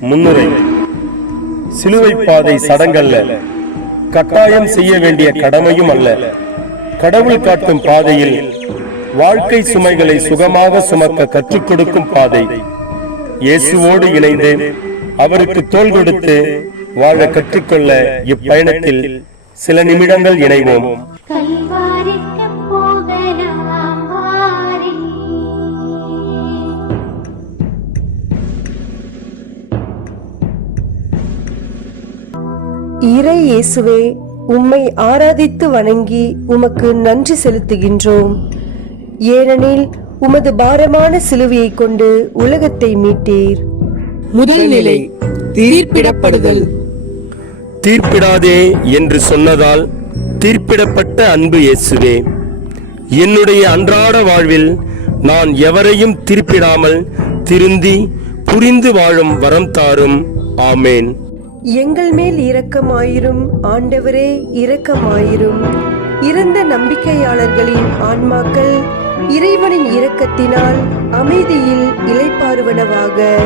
முன்னுரை. சிலுவை பாதை சடங்கல்ல. கட்டாயம் செய்ய வேண்டிய கடமையும் அல்ல. கடவுள் காட்டும் பாதையில் வாழ்க்கை சுமைகளை சுகமாக சுமக்க கற்றுக் கொடுக்கும் பாதை. இயேசுவோடு இணைந்து அவருக்கு தோல் கொடுத்து வாழ கற்றுக்கொள்ள இப்பயணத்தில் சில நிமிடங்கள் இணைவோம். இறை இயேசுவே உம்மை ஆராதித்து வணங்கி உமக்கு நன்றி செலுத்துகின்றோம். ஏனெனில் உமது பாரமான சிலுவையை கொண்டு உலகத்தை மீட்டீர். முதல் நிலை தீர்ப்பிடப்படுதல். தீர்ப்பிடாதே என்று சொன்னதால் தீர்ப்பிடப்பட்ட அன்பு இயேசுவே என்னுடைய அன்றாட வாழ்வில் நான் எவரையும் தீர்ப்பிடாமல் திருந்தி புரிந்து வாழும் வரம் தாரும். ஆமேன். எங்கள் மேல் இரக்கமாயிரும் ஆண்டவரே இரக்கமாயிரும். இறந்த நம்பிக்கையாளர்களின் ஆன்மாக்கள் இறைவனின் இரக்கத்தினால் அமைதியில் இளைப்பாறுவனவாக.